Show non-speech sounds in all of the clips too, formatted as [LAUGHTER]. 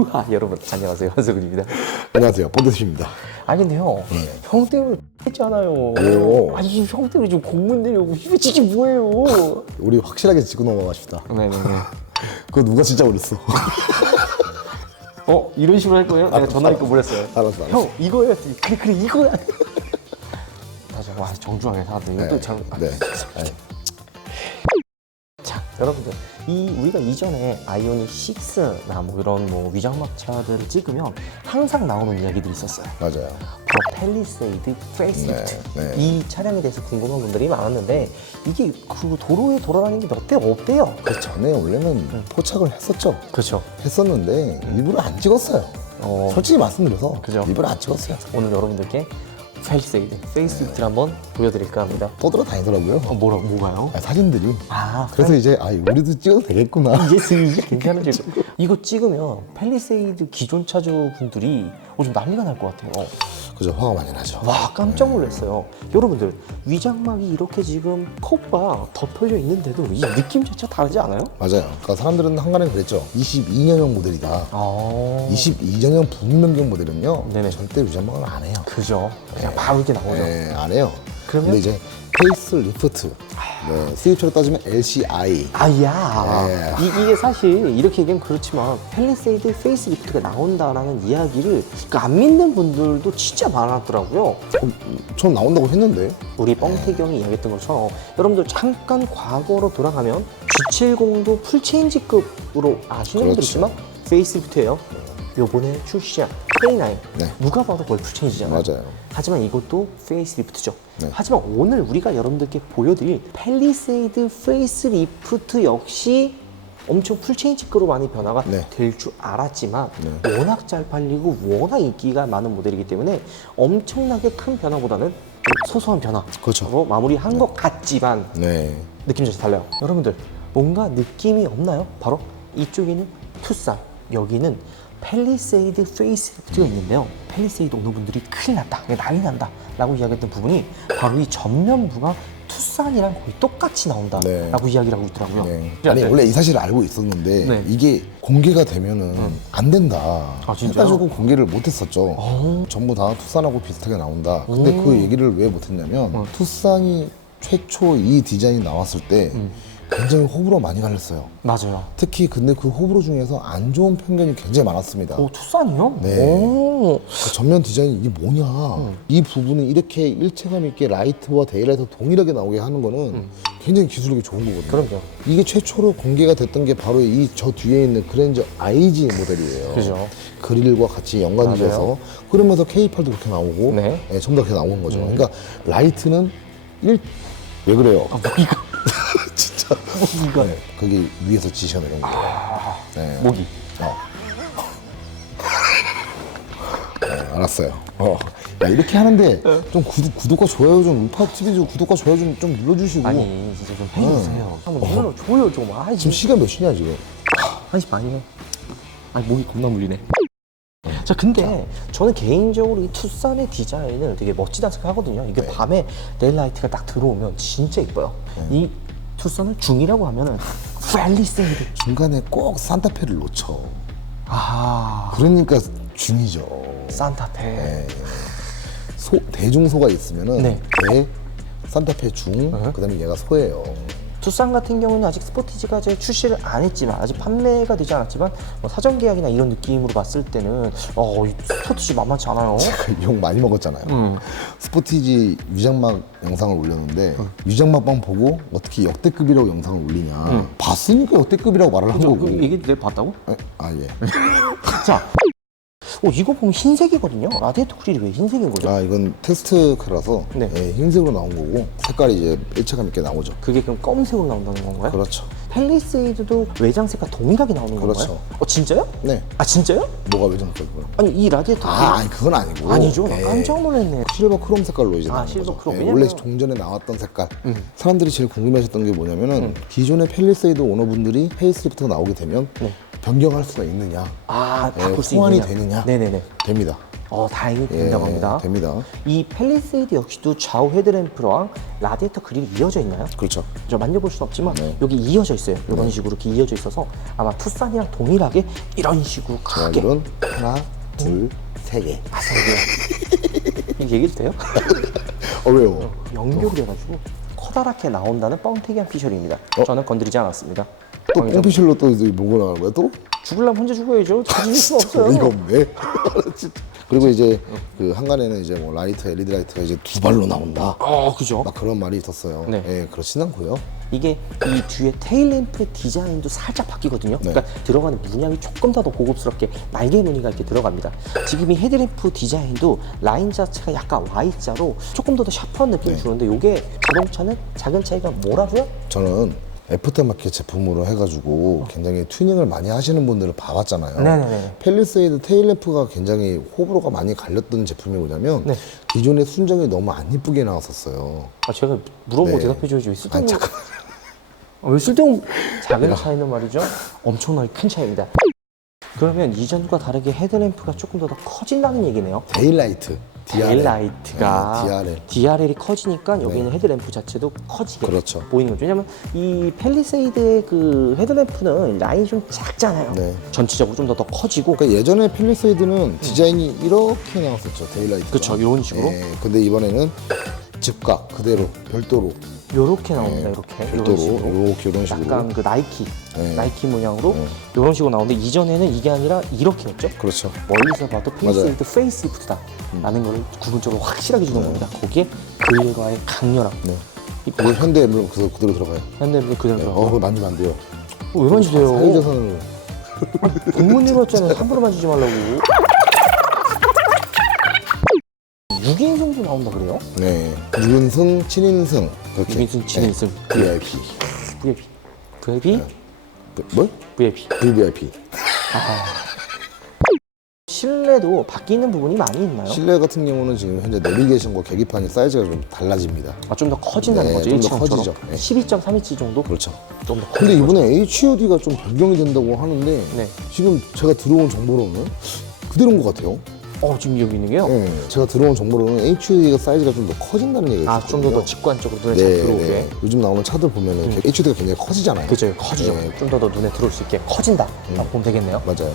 우하 여러분 안녕하세요 [LAUGHS] 한석훈입니다 안녕하세요. 본데스입니다. 아니 근데요 형 때문에 했잖아요 왜요? 아니 형 때문에 좀 공문 내려고 이게 뭐예요 [LAUGHS] 우리 확실하게 짚고 넘어가십시다. 네네네 [LAUGHS] 그거 누가 진짜 올렸어? 어 이런 식으로 할 거예요? 내가 전화할 거 몰랐어요 알았어, 알았어. 형 이거야 그래 그래 이거야 맞아 와 정중하게 사람들 이것도 참 네. 아니, 자, 여러분들 이 우리가 이전에 아이오닉 6나 뭐 이런 뭐 위장막차들을 찍으면 항상 나오는 이야기들이 있었어요. 맞아요. 바로 펠리세이드 페이스리프트 네, 네. 이 차량에 대해서 궁금한 분들이 많았는데 이게 그 도로에 돌아다니는 게 몇 대 없대요. 그 전에 원래는 포착을 했었죠. 그렇죠. 했었는데 일부러 안 찍었어요. 어, 솔직히 말씀드려서 그죠. 일부러 안 찍었어요. 오늘 여러분들께 펠리세이드 페이스리프트를 한번 보여드릴까 합니다. 떠들어다니더라고요. 어, 뭐라 뭐가요? 아, 사진들이. 아, 그래서 이제 아 우리도 찍어도 되겠구나. 이제 [LAUGHS] 슬슬 괜찮아지고 이거 찍으면 펠리세이드 기존 차주 분들이 어, 좀 난리가 날 것 같아요. 그죠 화가 많이 나죠. 와 깜짝 놀랐어요. 여러분들 위장막이 이렇게 지금 컵과 덮여져 있는데도 이 느낌 자체가 다르지 않아요? 맞아요. 그러니까 사람들은 한간에 그랬죠. 22년형 모델이다. 아 22년형 분명경 모델은요. 네네. 절대 유전망을 안 해요. 그죠. 그냥 바로 이렇게 나오죠. 네, 안 해요. 그러면? 근데 이제 페이스 리프트, 네, 수입차로 따지면 LCI. 아야 네. 이, 이게 사실 이렇게 얘기하면 그렇지만 펠리세이드 페이스리프트가 나온다라는 이야기를 그안 믿는 분들도 진짜 많았더라고요. 전 나온다고 했는데 우리 뻥태기 형이 이야기했던 것처럼 여러분들 잠깐 과거로 돌아가면 G70도 풀체인지급으로 아시는 분들 그렇죠. 있지만 페이스리프트예요. 요번에 출시한 K9 네. 누가 봐도 거의 풀체인지잖아요. 맞아요. 하지만 이것도 페이스리프트죠. 네. 하지만 오늘 우리가 여러분들께 보여드릴 펠리세이드 페이스리프트 역시 엄청 풀체인지급으로 많이 변화가 네. 될줄 알았지만 워낙 잘 팔리고 워낙 인기가 많은 모델이기 때문에 엄청나게 큰 변화보다는 좀 소소한 변화 그렇죠. 로 마무리한 것 같지만 네. 느낌 자체 달라요. 여러분들 뭔가 느낌이 없나요? 바로 이쪽에는 투싼, 여기는 펠리세이드 페이스리프트가 있는데요. 펠리세이드 오너 분들이 큰일 났다, 난리 난다 라고 이야기했던 부분이 바로 이 전면부가 투싼이랑 거의 똑같이 나온다 네. 라고 이야기를 하고 있더라고요. 네. 자, 아니 네. 원래 이 사실을 알고 있었는데 네. 이게 공개가 되면은 안 된다. 아, 진짜요? 해가지고 공개를 못했었죠. 어. 전부 다 투싼하고 비슷하게 나온다. 근데 그 얘기를 왜 못했냐면 어. 투싼이 최초 이 디자인이 나왔을 때 음. 굉장히 호불호 많이 갈렸어요. 맞아요. 특히 근데 그 호불호 중에서 안 좋은 편견이 굉장히 많았습니다. 오, 투싼이요? 네. 오. 그 전면 디자인이 이게 뭐냐 이 부분이 이렇게 일체감 있게 라이트와 데일라이트 동일하게 나오게 하는 거는 굉장히 기술력이 좋은 거거든요 그럼요. 이게 최초로 공개가 됐던 게 바로 이 저 뒤에 있는 그랜저 IG 모델이에요 그죠. 그릴과 같이 연관돼서 맞아요. 그러면서 K8도 그렇게 나오고 네. 네, 전부 다 그렇게 나오는 거죠 그러니까 라이트는 일... 왜 그래요? 아, 뭐 이거, 이거. 네, 그게 위에서 지셔내는 거예요 네. 모기. 어. 네, 알았어요. 어. 야, 이렇게 하는데 좀 구독, 구독과 좋아요 좀 우파 TV 좀 구독과 좋아요 좀, 좀 눌러주시고 아니, 진짜 좀 해주세요. 한번 눌러줘요, 좀. 아, 지금 시간 몇 시냐 지금? 한시 반이요. 아니 목이 겁나 물리네. 자 근데 저는 개인적으로 이 투싼의 디자인을 되게 멋지다 생각하거든요. 이게 밤에 데일라이트가 딱 들어오면 진짜 이뻐요. 이 투싼을 중이라고 하면은 펠리세이드. 중간에 꼭 산타페를 놓쳐. 아 그러니까 중이죠. 산타페. 네. 소 대중소가 있으면은 네. 대 산타페 중 그다음에 얘가 소예요. 투싼 같은 경우는 아직 스포티지가 아직 출시를 안 했지만 아직 판매가 되지 않았지만 뭐 사전 계약이나 이런 느낌으로 봤을 때는 어, 이 스포티지 만만치 않아요. [LAUGHS] 욕 많이 먹었잖아요. 음. 스포티지 위장막 영상을 올렸는데 위장막만 보고 어떻게 역대급이라고 영상을 올리냐. 봤으니까 역대급이라고 말을 한 저, 거고. 그 얘기 내가 봤다고? 에? 아 예. [LAUGHS] 자, 어, 이거 보면 흰색이거든요. 라디에이터 그릴이 왜 흰색인 거죠? 아 이건 테스트 카라서 네. 예, 흰색으로 나온 거고 색깔이 이제 일체감 있게 나오죠. 그게 그럼 검은색으로 나온다는 건가요? 그렇죠. 펠리세이드도 외장 색깔 동일하게 나오는 건가요? 그렇죠. 어 진짜요? 네. 아 진짜요? 뭐가 외장적이고요? 아니 이 라디에이터 아, 아니 그건 아니고. 아니죠? 나 예. 깜짝 놀랐네. 실버 크롬 색깔로 이제 아, 나온 실버 거죠. 크롬. 예, 왜냐면- 원래 종전에 나왔던 색깔. 사람들이 제일 궁금해하셨던 게 뭐냐면은 기존의 펠리세이드 오너분들이 페이스리프트가 나오게 되면 변경할 수가 있느냐? 아 예, 바꿀 수 있느냐? 되느냐? 네네네. 됩니다. 어 다행히 예, 된다고 합니다. 됩니다. 이 펠리세이드 역시도 좌우 헤드램프랑 라디에이터 그릴이 이어져 있나요? 그렇죠. 저 만져볼 수는 없지만 네. 여기 이어져 있어요. 이런 식으로 이렇게 이어져 있어서 아마 투싼이랑 동일하게 이런 식으로 자, 크게 이런 하나, 둘, 세 개. 아성이요. 이게 얘기도 돼요? [LAUGHS] 어 왜요? 연결이 돼가지고 커다랗게 나온다는 뻥튀기한 피셜입니다. 저는 건드리지 않았습니다. 또. 뽕피셜로 또 이제 뭐가 나온 거야 또? 죽을라면 혼자 죽어야죠. 가질 수 없어요. 어이가 없네. [LAUGHS] 진짜. 그리고 이제 그 한간에는 이제 뭐 라이트, LED 라이트가 이제 두 발로 나온다. 어, 그죠? 막 그런 말이 있었어요. 네. 예, 그렇진 않고요. 이게 이 뒤에 테일램프의 디자인도 살짝 바뀌거든요. 네. 그러니까 들어가는 문양이 조금 더 더 고급스럽게 날개 무늬가 이렇게 들어갑니다. 지금 이 헤드램프 디자인도 라인 자체가 약간 Y자로 조금 더 더 샤프한 느낌을 네. 주는데 이게 자동차는 작은 차이가 뭐라고요? 저는 애프터마켓 제품으로 해가지고 굉장히 튜닝을 많이 하시는 분들을 봐왔잖아요. 네네네. 펠리세이드 테일램프가 굉장히 호불호가 많이 갈렸던 제품이 뭐냐면 네. 기존의 순정이 너무 안 이쁘게 나왔었어요. 아 제가 물어보고 네. 대답해 줘야지 왜 쓸데없는 아니, 잠깐. 아, 왜 쓸데없는 작은 차이는 말이죠 엄청나게 큰 차이입니다 그러면 이전과 다르게 헤드램프가 조금 더, 더 커진다는 얘기네요 데일라이트, 데일라이트가 네, DRL. DRL이 커지니까 여기는 헤드램프 자체도 커지게 그렇죠. 보이는 거죠. 왜냐면 이 펠리세이드의 그 헤드램프는 라인이 좀 작잖아요. 네. 전체적으로 좀 더 더 커지고 그러니까 예전에 펠리세이드는 디자인이 이렇게 나왔었죠 데일라이트가. 그쵸, 이런 식으로. 예, 근데 이번에는 즉각 그대로 별도로 요렇게 나옵니다. 네, 이렇게 별도로 식으로. 이렇게 이런 식으로. 약간 그 나이키 네. 나이키 모양으로 네. 이런 식으로 나오는데 이전에는 이게 아니라 이렇게였죠. 그렇죠. 멀리서 봐도 페이스리프트 페이스리프트다 라는 걸 구분적으로 확실하게 주는 겁니다. 거기에 그릴과의 강렬함. 네. 이 이거 현대 엠블럼 그대로, 그대로 들어가요. 현대는 그대로 네. 들어가. 어, 그거 만지면 안 돼요. 어, 왜 만지세요? 사유재산으로. 본문 읽었잖아요. 함부로 만지지 말라고. 나온다 그래요? 네. 6인승, 7인승. 그렇게. 6인승, 7인승. 네. VIP. VIP. VIP? 그, 뭐? VIP. VVIP. 실내도 바뀌는 부분이 많이 있나요? 실내 같은 경우는 지금 현재 내비게이션과 계기판이 사이즈가 좀 달라집니다. 아, 좀 더 커진다는 네, 거죠. 좀더 1층처럼. 커지죠. 네. 12.3인치 정도? 그렇죠. 좀더 근데. 이번에 HUD가 좀 변경이 된다고 하는데 네. 지금 제가 들어온 정보로는 그대로인 것 같아요. 어, 지금 여기 있는 게요? 네. 제가 들어온 정보로는 HUD가 사이즈가 좀 더 커진다는 얘기가 아, 좀 더더 직관적으로 눈에 잘 네, 들어오게. 네. 요즘 나오는 차들 보면은 HUD가 굉장히 커지잖아요. 그죠, 커지죠. 네. 좀 더 더 눈에 들어올 수 있게 커진다. 라고 보면 되겠네요. 맞아요.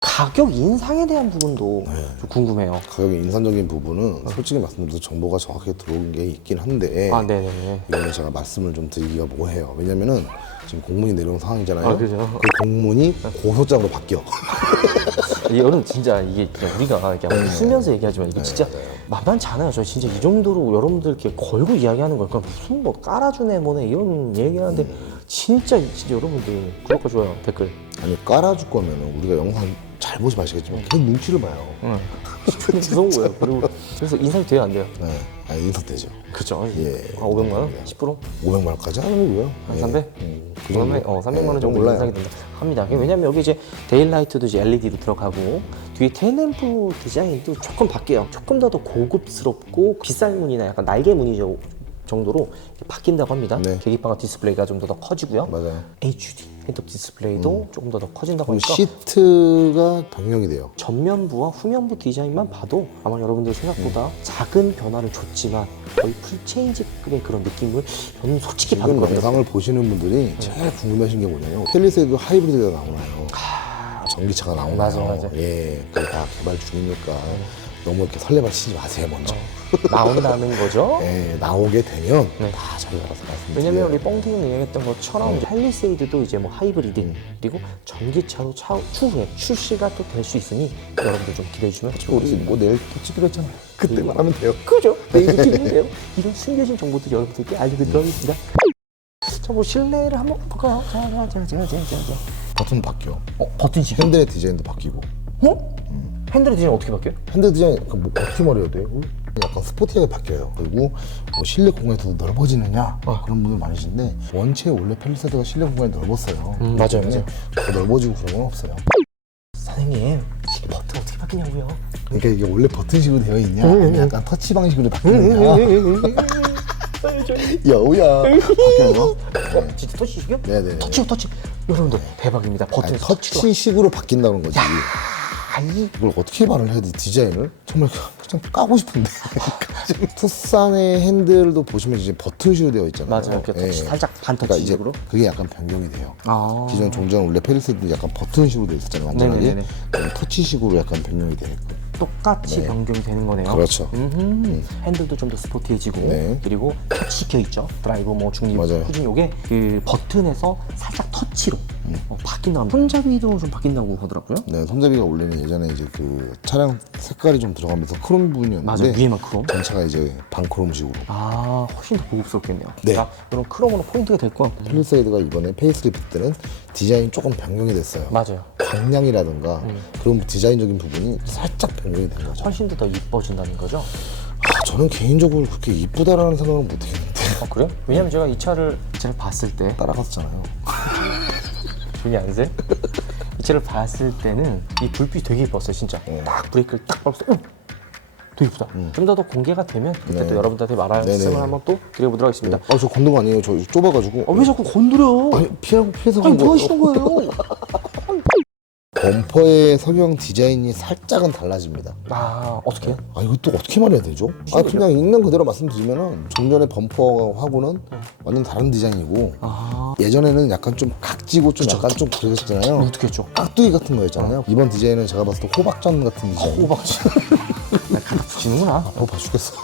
가격 인상에 대한 부분도 네. 좀 궁금해요. 가격의 인상적인 부분은 솔직히 말씀드려서 정보가 정확하게 들어온 게 있긴 한데 아, 네네네. 이거는 제가 말씀을 좀 드리기가 뭐해요. 왜냐면은 지금 공문이 내려온 상황이잖아요. 아, 그죠. 그 공문이 고소장으로 바뀌어. [LAUGHS] 여러분 진짜 이게 그냥 우리가 이렇게 네. 웃으면서 얘기하지만 이게 진짜 만만치 않아요. 저 진짜 이 정도로 여러분들께 걸고 이야기하는 거니까 무슨 뭐 깔아주네 뭐네 이런 얘기하는데 음. 진짜 진짜 여러분들 구독과 좋아요 댓글 아니 깔아줄 거면은 우리가 영상 잘 보시 마시겠지만 계속 눈치를 봐요. 응. 좀 무서운 거예요. 그리고 그래서 인상이 돼요 안 돼요? 네, 아니 인사되죠. 그죠. 예. 아 500만 원? 10%? 500만 원까지 하는 거고요. 한 예. 300? 음, 그 그러면 정도. 어 300만 원 예, 정도 몰라요. 인상이 된다 합니다. 왜냐면 여기 이제 데일라이트도 이제 LED로 들어가고 뒤에 테일램프 디자인도 조금 바뀌어요. 조금 더 더 고급스럽고 비싼 무늬나 약간 날개 무늬 저- 정도로 바뀐다고 합니다. 네. 계기판과 디스플레이가 좀 더 더 커지고요. 맞아요. HUD 헤드업 디스플레이도 조금 더 더 커진다고 그럼 하니까 시트가 변경이 돼요. 전면부와 후면부 디자인만 봐도 아마 여러분들 생각보다 작은 변화를 줬지만 거의 풀체인지급의 그런 느낌을 저는 솔직히 지금 받았거든요. 영상을 보시는 분들이 제일 궁금해하신 게 뭐냐면 펠리세이드 하이브리드가 나오나요? 전기차가 나오나요? 맞아, 맞아. 예, 그게 다 개발 중이니까 너무 이렇게 설레발 치지 마세요 먼저. 나온다는 거죠. 예, [LAUGHS] 나오게 되면 네. 다 저희가 알아서 말씀드려요. 왜냐면 우리 뻥튀기 얘기했던 것처럼 팰리세이드도 이제 뭐 하이브리드 음. 그리고 전기차로 차, 추후에 출시가 또 될 수 있으니 여러분들 좀 기대해 주시면 우리 뭐 내일 또 찍기로 했잖아요. 그때만 하면 돼요. 그죠? 내일 찍는데요. 이런 숨겨진 정보들 여러분들께 알려드리도록 하겠습니다. 자, 뭐 실내를 한번 볼까요? 자, 자, 자, 자, 자, 자, 자. 버튼 바뀌어. 어, 버튼식. 핸들의 디자인도 바뀌고. 어? 핸들의 디자인 어떻게 바뀌어요? 핸들 디자인 그뭐 어떻게 말해야 돼? 약간 스포티하게 바뀌어요. 그리고 뭐 실내 공간이 더 넓어지느냐 그런 분들 많으신데 원체 원래 펠리세이드가 실내 공간이 넓었어요. 음, 맞아요, 맞아요. 더 넓어지고 그런 건 없어요. 사장님 이게 버튼 어떻게 바뀌냐고요? 그러니까 이게 원래 버튼식으로 되어 있냐, 아니면 약간 터치 방식으로 바뀌느냐. [LAUGHS] 여우야. 바뀌어요. 어, 진짜 터치식이요? 네네. 터치요 터치. 여러분들 대박입니다. 버튼 아니, 터치로. 터치식으로 바뀐다는 거지. 아니 이걸 어떻게 말을 해야 돼 디자인을 정말 그냥 까고 싶은데 [LAUGHS] 투싼의 핸들도 보시면 이제 버튼식으로 되어 있잖아요. 맞아요. 이렇게 터치 살짝 반 그러니까 이제 터치식으로. 그게 약간 변경이 돼요. 아. 기존 종전 원래 페리스도 약간 버튼식으로 되어 있었잖아요. 완전하게 네네네네. 터치식으로 약간 변경이 되고. 똑같이 변경이 되는 거네요. 그렇죠. 음흠. 핸들도 좀 더 스포티해지고 네. 그리고 터치 시켜 있죠. 드라이브 뭐 중립 맞아요. 후진 요게 그 버튼에서 살짝 터치로 음. 어, 바뀐다고 손잡이도 좀 바뀐다고 하더라고요. 네, 손잡이가 원래는 예전에 이제 그 차량 색깔이 좀 들어가면서 크롬 부분이었는데 맞아 요. 위에만 크롬. 전차가 이제 반크롬식으로. 아 훨씬 더 고급스럽겠네요. 네. 자, 이런 크롬으로 포인트가 될 것 같고. 펠리세이드가 이번에 페이스리프트 때는 디자인이 조금 변경이 됐어요. 맞아요. 방향이라든가 그런 디자인적인 부분이 살짝 변경이 된 거죠. 훨씬 더 이뻐진다는 거죠. 아, 저는 개인적으로 그렇게 이쁘다라는 생각을 못 했는데 아 그래요? 왜냐면 제가 이 차를 이 차를 봤을 때 따라갔잖아요. 조용히 [LAUGHS] 안 하세요? 이 차를 봤을 때는 이 불빛이 되게 이뻤어요 진짜 딱 브레이크를 딱 밟았어 어? 되게 이쁘다 좀 더 더 공개가 되면 그때 또 여러분들한테 말씀을 음. 네네. 한번 또 드려보도록 하겠습니다 아, 저 건든 거 아니에요. 저 좁아가지고. 아, 왜 자꾸 건드려 아니, 피하고 피해서 아니 건 뭐. 하시는 거예요? [LAUGHS] 범퍼의 석영 디자인이 살짝은 달라집니다. 아 어떻게? 아 이거 또 어떻게 말해야 되죠? 아 그냥 있는 그대로 말씀드리면은 좀 전에 범퍼하고는 완전 다른 디자인이고 아 예전에는 약간 좀 각지고 좀 약간 좀 그러셨잖아요. 어떻게 했죠? 깍두기 같은 거였잖아요. 이번 디자인은 제가 봤을 때 호박전 같은 디자인. 호박지 나 갖다 붙이는구나 어, 봐 죽겠어.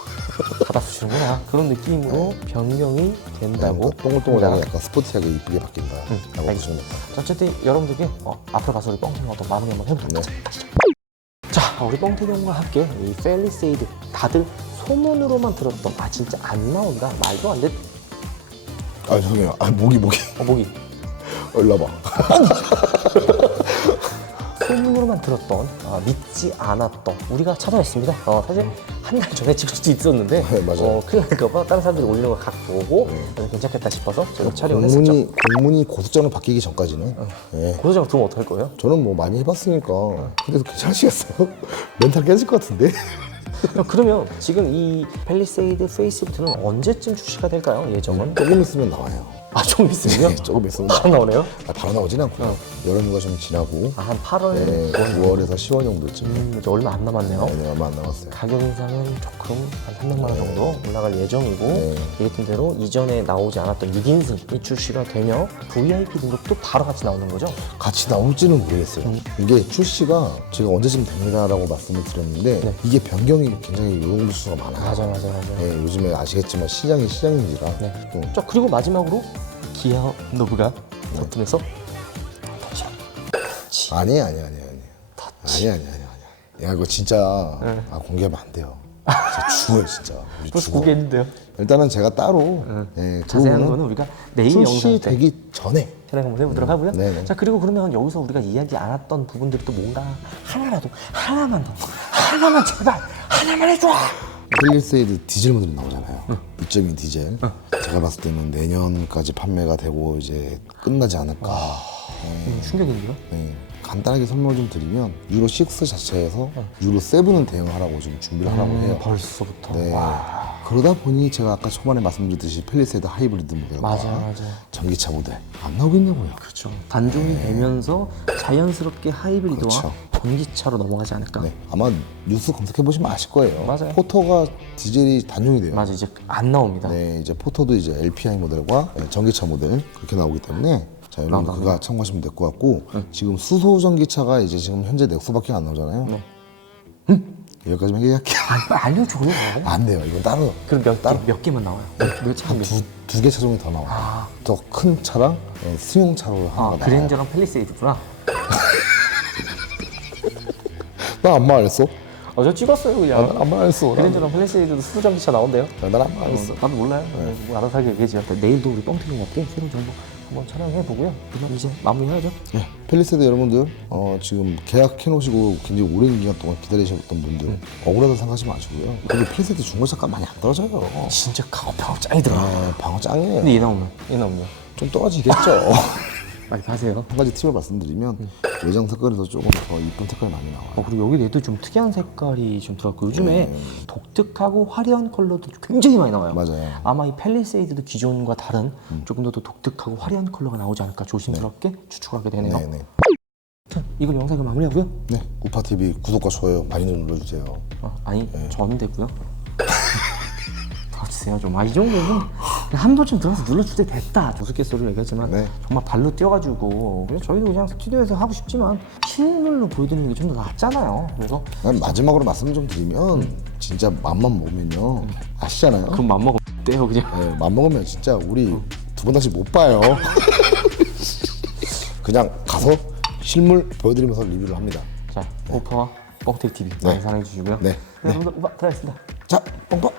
붙이는구나 그런 느낌으로 변경이 된다고 동글동글하게 약간 스포티하게 이쁘게 바뀐다. 라고 알겠습니다. 보시면 됩니다. 자, 어쨌든 여러분들께 어, 앞으로 가서 우리 뻥튀기 한번 마무리 한번 해보도록 네. 하죠. 자, 우리 뻥튀기 형과 함께 이 펠리세이드 다들 소문으로만 들었던 아 진짜 안 나온다 말도 안 돼. 아 죄송해요. 아 목이 목이. 어, 목이 어, 일로 와봐. [LAUGHS] 소문으로만 들었던 아, 믿지 않았던 우리가 찾아냈습니다. 어, 사실 한 달 전에 찍을 수도 있었는데 네, 맞아요. 어, 큰일 날까봐 다른 사람들이 올리는 걸 갖고 오고 그래서 괜찮겠다 싶어서 저희가 촬영을 했었죠. 공문이 공문이 고속장으로 바뀌기 전까지는 예. 고소장 들으면 어떡할 거예요? 저는 뭐 많이 해봤으니까 그래도 괜찮으시겠어요? [LAUGHS] 멘탈 깨질 것 같은데? 야, 그러면 지금 이 펠리세이드 페이스리프트는 언제쯤 출시가 될까요? 예정은? 조금 있으면 나와요. 아, 좀 있으면요? 네, 조금 있으면 바로. 나오네요? 아, 바로 나오진 않고요. 여름휴가 좀 지나고 아, 한 8월 네, 9월에서 10월 정도쯤 음, 이제 얼마 안 남았네요. 네, 얼마 안 남았어요. 가격 인상은 조금 한 300만 원 정도 올라갈 예정이고 네. 얘기했던 대로 이전에 나오지 않았던 6인승이 출시가 되며 VIP 등급도 바로 같이 나오는 거죠. 같이 나올지는 모르겠어요. 음. 이게 출시가 제가 언제쯤 됩니다라고 말씀을 드렸는데 이게 변경이 굉장히 요동 수가 많아요. 네. 맞아, 맞아, 맞아. 네, 요즘에 아시겠지만 시장이 시장인지라 네. 또 자 그리고 마지막으로 기아 노브가 버튼에서 아니 아니 아니 아니 아니 아니 아니 아니 야 이거 진짜 아, 공개하면 안 돼요. 진짜 [LAUGHS] 죽어요 진짜. 우리 벌써 죽어. 공개했는데요. 일단은 제가 따로 네, 그 자세한 부분은 거는 우리가 내일 영상 때 출시되기 전에 촬영 한번 해보도록 하고요. 네 네. 자 그리고 그러면 여기서 우리가 이야기 안 했던 부분들이 또 뭔가 하나라도 하나만 더 하나만 제발 하나만 해줘. 펠리세이드 디젤 모델이 나오잖아요. 2.2 디젤. 제가 봤을 때는 내년까지 판매가 되고 이제 끝나지 않을까. 음, 충격인데요? 네. 간단하게 설명을 좀 드리면 유로 6 자체에서 유로 7은 대응하라고 지금 준비를 하라고 해요. 음, 벌써부터. 네. 와. 그러다 보니 제가 아까 초반에 말씀드렸듯이 펠리세이드 하이브리드 모델과 맞아, 맞아. 전기차 모델 안 나오고 있냐고요. 그렇죠. 단종이 되면서 자연스럽게 하이브리드와 그렇죠. 전기차로 넘어가지 않을까. 네. 아마 뉴스 검색해 보시면 아실 거예요. 맞아요. 포터가 디젤이 단종이 돼요. 맞아 이제 안 나옵니다. 네, 이제 포터도 이제 LPI 모델과 네, 전기차 모델 그렇게 나오기 때문에 자 여러분 나오네. 그거 참고하시면 될 것 같고 지금 수소 전기차가 이제 지금 현재 넥소밖에 안 나오잖아요. 음? 여기까지만 얘기할게요. 아, 알려줘요. 안 돼요. 이건 따로 그럼 몇, 개, 몇 개만 나와요? 몇 차? 몇 개? 두개 차종이 더 나와요. 더큰 차랑 네, 승용차로 하나가 아, 나와요. 그랜저랑 펠리세이드구나. [LAUGHS] 나안 말했어? 어저 찍었어요 그냥. 난안 말했어. 난, 이런저런 펠리세이드도 수부장기차 나온대요. 난안 말했어. 나도 몰라요. 뭐 알아서 하게 얘기해줘. 내일도 우리 뻥튀기 먹게 새로 정보 한번 촬영해 보고요. 그럼 이제 마무리해야죠. 네. 펠리세드 여러분들 어, 지금 계약해 놓으시고 굉장히 오랜 기간 동안 기다리셨던 분들 억울하다 생각하지 마시고요. 그리고 펠리세드 중고차가 많이 안 떨어져요. 진짜 강업하고 짱이더라. 아, 방어 짱이에요. 근데 얘 나오면 얘 나오면 좀 떨어지겠죠. [LAUGHS] 빨리 가세요. 한 가지 팁을 말씀드리면 외장 색깔에서 조금 더 이쁜 색깔이 많이 나와요. 어, 그리고 여기 얘도 좀 특이한 색깔이 좀 들어갔고 요즘에 독특하고 화려한 컬러도 굉장히 많이 나와요. 맞아요. 아마 이 펠리세이드도 기존과 다른 조금 더 독특하고 화려한 컬러가 나오지 않을까 조심스럽게 추측하게 되네요. 네, 네. 자, 이건 영상 이거 마무리하고요. 네, 우파 TV 구독과 좋아요 많이 눌러주세요. 어, 아니 저는 되고요. 더 주세요 좀. 아 이 정도는 한 번쯤 들어서 눌러줄 때 됐다. 우스갯소리로 얘기하지만 네. 정말 발로 뛰어가지고 그냥 저희도 그냥 스튜디오에서 하고 싶지만 실물로 보여드리는 게 좀 더 낫잖아요. 그래서 난 마지막으로 말씀 좀 드리면 진짜 맘만 먹으면요 아시잖아요. 그럼 맘 먹으면 떼요 그냥. 네, 맘 먹으면 진짜 우리 두 번 다시 못 봐요. [LAUGHS] 그냥 가서 실물 보여드리면서 리뷰를 합니다. 자 오퍼와 뻥튀기 TV 많이 사랑해 주시고요. 네. 네, 여러분들 오빠 들어가겠습니다. 자, 뻥뻥.